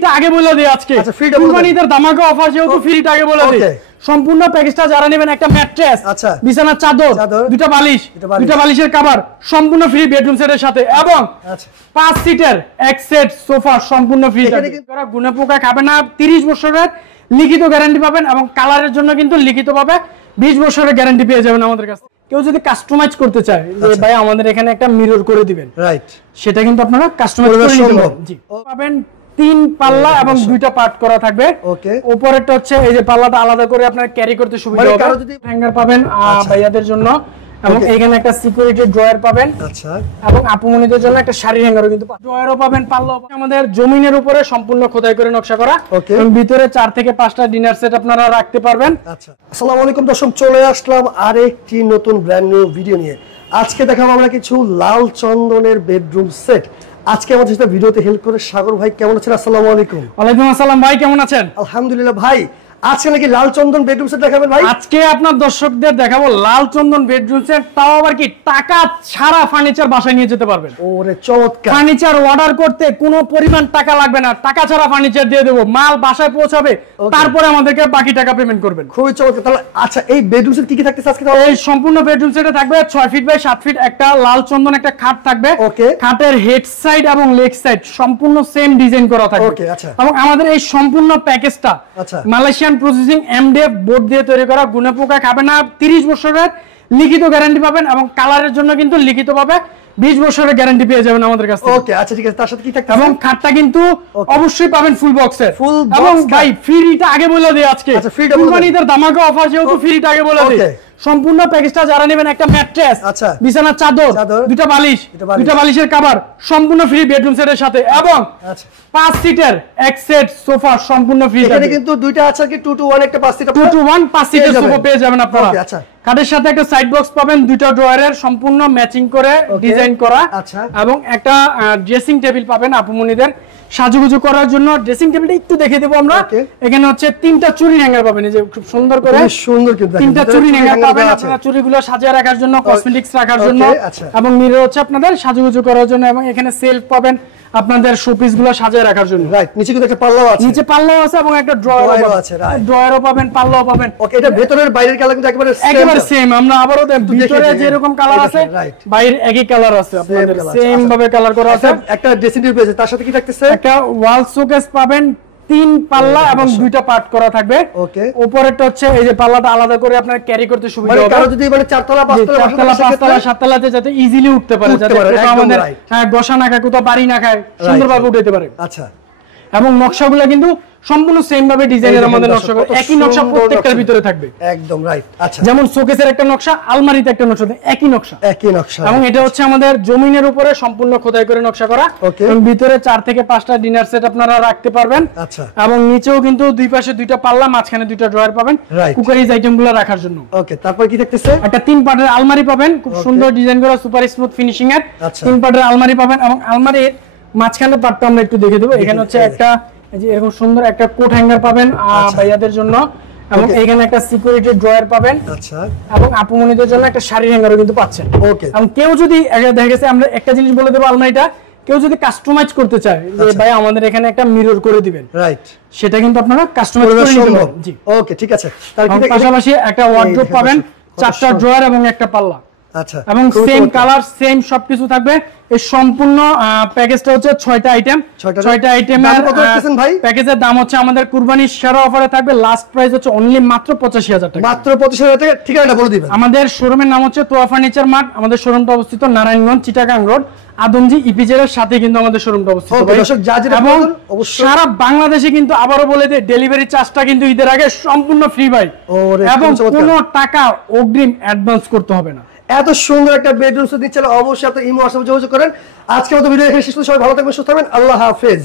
ফ্রিটা আগে বলে দেই আজকে। আচ্ছা, ফ্রিটা কুরবানিদের ধামাকা অফার যেহেতু ফ্রিটা আগে বলে দেই। সম্পূর্ণ প্যাকেজটা যারা নেবেন, একটা ম্যাট্রেস, আচ্ছা, বিছানার চাদর, দুটো বালিশ, দুটো বালিশের কভার সম্পূর্ণ ফ্রি বেডরুম সেটের সাথে, এবং 5 সিটের এক সেট সোফা সম্পূর্ণ ফ্রি। গুণে পোকা খাবে না, 30 বছরের লিখিত গ্যারান্টি পাবেন, এবং কালারের জন্য কিন্তু লিখিতভাবে 20 বছরের গ্যারান্টি পেয়ে যাবেন আমাদের কাছে। কেউ যদি কাস্টমাইজ করতে চায় যে ভাই আমাদের এখানে একটা মিরর করে দিবেন, রাইট, সেটা কিন্তু আপনারা কাস্টমাইজ করে নিতে পারবেন। জি, পাবেন 3 পাল্লা এবং 2টা পার্ট করা থাকবে। ওকে, উপরেরটা হচ্ছে এই যে পাল্লাটা আলাদা করে আপনারা ক্যারি করতে সুবিধা হবে। কারো যদি হ্যাঙ্গার পাবেন ভাইয়াদের জন্য, এবং এখানে একটা সিকিউরিটি ড্রয়ার পাবেন। আচ্ছা, এবং আপুমনিদের জন্য একটা শাড়ি হ্যাঙ্গারও কিন্তু ড্রয়ারও পাবেন, পাল্লাও পাবেন। আমাদের জমিনের উপরে সম্পূর্ণ খোদাই করে নকশা করা, এবং ভিতরে 4 থেকে 5টা ডিনার সেট আপনারা রাখতে পারবেন। আচ্ছা, আসসালামু আলাইকুম দর্শক, চলে আসলাম আরেকটি নতুন ব্র্যান্ড নিউ ভিডিও নিয়ে। আজকে দেখাবো আমরা কিছু লাল চন্দনের বেডরুম সেট। আজকে আমাদের সাথে ভিডিওতে হেল্প করে সাগর ভাই, কেমন আছেন? আসসালামু আলাইকুম। ওয়ালাইকুম আসসালাম ভাই, কেমন আছেন? আলহামদুলিল্লাহ ভাই। আজকে নাকি লাল চন্দন বেডরুম সেট দেখাবেন ভাই? আজকে আপনার দর্শকদের দেখাবো লাল চন্দন বেডরুম সেট, তাও আবার কি টাকা ছাড়া ফার্নিচার বাসায় নিয়ে যেতে পারবেন। ওরে চমৎকার! ফার্নিচার অর্ডার করতে কোনো পরিমাণ টাকা লাগবে না, টাকা ছাড়া ফার্নিচার দিয়ে দেবো, মাল বাসায় পৌঁছাবে, তারপরে আমাদেরকে বাকি টাকা পেমেন্ট করবেন। খুবই চমৎকার। তাহলে আচ্ছা, এই বেডরুম সেট কি কি থাকতেছে আজকে? এই সম্পূর্ণ বেডরুম সেটে থাকবে 6 ফিট বাই 7 ফিট একটা লাল চন্দন একটা খাট থাকবে। ওকে, খাটের হেড সাইড এবং লেগ সাইড সম্পূর্ণ সেম ডিজাইন করা থাকবে। ওকে, আচ্ছা। এবং আমাদের এই সম্পূর্ণ প্যাকেজটা মালয়েশিয়ান প্রসেসিং এমডিএফ বোর্ড দিয়ে তৈরি করা, গুণে পোকা খাবে না, 30 বছরের লিখিত গ্যারান্টি পাবেন, এবং কালারের জন্য কিন্তু লিখিতভাবে 20 বছরের গ্যারান্টি পেয়ে যাবেন আমাদের কাছে। ওকে, আচ্ছা ঠিক আছে। তার সাথে কি থাকবে? এবং খাটটা কিন্তু অবশ্যই পাবেন ফুল বক্সের। এবং ভাই ফ্রিটা আগে বলে দেই আজকে। আচ্ছা, ফ্রিটা কুরবানিদের ধামাকা অফার যেহেতু ফ্রিটা আগে বলে দেই। সম্পূর্ণ প্যাকেজটা যারা নেবেন, একটা ম্যাট্রেস, আচ্ছা, বিছানার চাদর, দুটো বালিশ, দুটো বালিশের কভার সম্পূর্ণ ফ্রি বেডরুম সেটের সাথে, এবং 5 সিটের এক সেট সোফা সম্পূর্ণ ফ্রি। এখানে কিন্তু দুইটা আছে কি 2 to 1 একটা 5 সিটার 2 to 1 5 সিটের সোফা পেয়ে যাবেন আপনারা। আচ্ছা, খাটের সাথে একটা সাইড বক্স পাবেন, দুইটা ড্রয়ারের সম্পূর্ণ ম্যাচিং করে ডিজাইন করা। আচ্ছা, এবং একটা ড্রেসিং টেবিল পাবেন আপুমনিদের সাজুগুজু করার জন্য। ড্রেসিং টেবিলটা একটু দেখে দেব আমরা। এখানে হচ্ছে 3টা চুরি হ্যাঙ্গার পাবেন, এই যে খুব সুন্দর করে, সুন্দর কিন্তু 3টা চুরি হ্যাঙ্গার পাবেন আপনারা চুরিগুলো সাজিয়ে রাখার জন্য, কসমেটিক্স রাখার জন্য, এবং মিরর হচ্ছে আপনাদের সাজুগুজু করার জন্য, এবং এখানে সেলফ পাবেন আপনাদের শোপিস গুলো সাজিয়ে রাখার জন্য। রাইট, নিচে কিন্তু একটা পাল্লাও আছে, নিচে পাল্লাও আছে, এবং একটা ড্রয়ারও আছে। রাইট, ড্রয়ারও পাবেন, পাল্লাও পাবেন। ওকে, এটা ভেতরের বাইরের কালার কিন্তু একেবারে সেম। আমরা আবারও ভিতরে যেরকম কালার আছে বাইরে একই কালার আছে, আপনাদের সেম ভাবে কালার করা আছে। একটা ড্রেসিং টেবিল আছে, তার সাথে কি থাকতেছে? একটা ওয়াল শোকেস পাবেন, 3 পাল্লা এবং 2টা পার্ট করা থাকবে। ওকে, উপরেরটা হচ্ছে এই যে পাল্লাটা আলাদা করে আপনারা ক্যারি করতে সুবিধা হবে। কারো যদি মানে 4 তলা 5 তলা 7 তলাতে যাতে ইজিলি উঠতে পারে, যাতে আমাদের বসা না খায়, কোথাও বাড়ি না খায়, সুন্দরভাবে উঠাতে পারে। আচ্ছা, এবং নকশাগুলো কিন্তু সম্পূর্ণ সেম ভাবে ডিজাইনের আমাদের নকশা, একই নকশা প্রত্যেকটার ভিতরে থাকবে। একদম রাইট। আচ্ছা, যেমন শোকেসের একটা নকশা, আলমারিতে একটা নকশা, একই নকশা, একই নকশা। এবং এটা হচ্ছে আমাদের জমিনের উপরে সম্পূর্ণ খোদাই করে নকশা করা। এবং ভিতরে 4 থেকে 5টা ডিনার সেট আপনারা রাখতে পারবেন। আচ্ছা, এবং নিচেও কিন্তু দুই পাশে 2টা পাল্লা, মাঝখানে 2টা ড্রয়ার পাবেন কুকারিজ আইটেমগুলো রাখার জন্য। ওকে, তারপর কি থাকতেছে? একটা 3 পার্টের আলমারি পাবেন, খুব সুন্দর ডিজাইন করা, সুপার স্মুথ ফিনিশিং এর 3 পার্টের আলমারি পাবেন। এবং আলমারির মাঝখানে পার্টটা আমরা একটু দেখে দেব। এখানে হচ্ছে একটা এই যে এরকম সুন্দর একটা কোট হ্যাঙ্গার পাবেন ভাইয়াদের জন্য, এবং এখানে একটা সিকিউরিটি ড্রয়ার পাবেন। আচ্ছা, এবং আপুমনিদের জন্য একটা শাড়ি হ্যাঙ্গারও কিন্তু পাচ্ছেন। ওকে, এবং কেউ যদি দেখা গেছে, আমরা একটা জিনিস বলে দেব, আলমারিটা কেউ যদি কাস্টমাইজ করতে চায় যে ভাই আমাদের এখানে একটা মিরর করে দিবেন, রাইট, সেটা কিন্তু আপনারা কাস্টমাইজ করে নিতে পারবেন। জি, ওকে ঠিক আছে। তার পাশাপাশি একটা ওয়ার্ডরোব পাবেন, 4টা ড্রয়ার এবং একটা পাল্লা। আচ্ছা, এবং সেম কালার সেম সবকিছু থাকবে। এই সম্পূর্ণ প্যাকেজটা হচ্ছে 6টা আইটেম। 6টা আইটেমের কত রাখতেছেন ভাই? প্যাকেজের দাম হচ্ছে আমাদের কুরবানির সেরা অফারে থাকবে, লাস্ট প্রাইস হচ্ছে অনলি মাত্র 85,000 টাকা। মাত্র 85,000 টাকা। ঠিকানাটা বলে দিবেন। আমাদের শোরুমের নাম হচ্ছে তোয়া ফার্নিচার মার্ট। আমাদের শোরুমটা অবস্থিত নারায়ণগঞ্জ চিটাগাং রোড, আদমজি ইপিজের এর সাথে কিন্তু আমাদের শোরুমটা অবস্থিত। এবং সারা বাংলাদেশে কিন্তু আবারও বলে দেই, ডেলিভারি চার্জটা কিন্তু ঈদের আগে সম্পূর্ণ ফ্রি ভাই, এবং কোনো টাকা অগ্রিম অ্যাডভান্স করতে হবে না। এত সুন্দর একটা বেডরুম সেট দিচ্ছেন, অবশ্যই আপনারা ইমো হোয়াটসঅ্যাপে যোগাযোগ করেন। আজকের মতো ভিডিও এখানে শেষ করছি। সবাই ভালো থাকবেন, সুস্থ থাকবেন। আল্লাহ হাফেজ।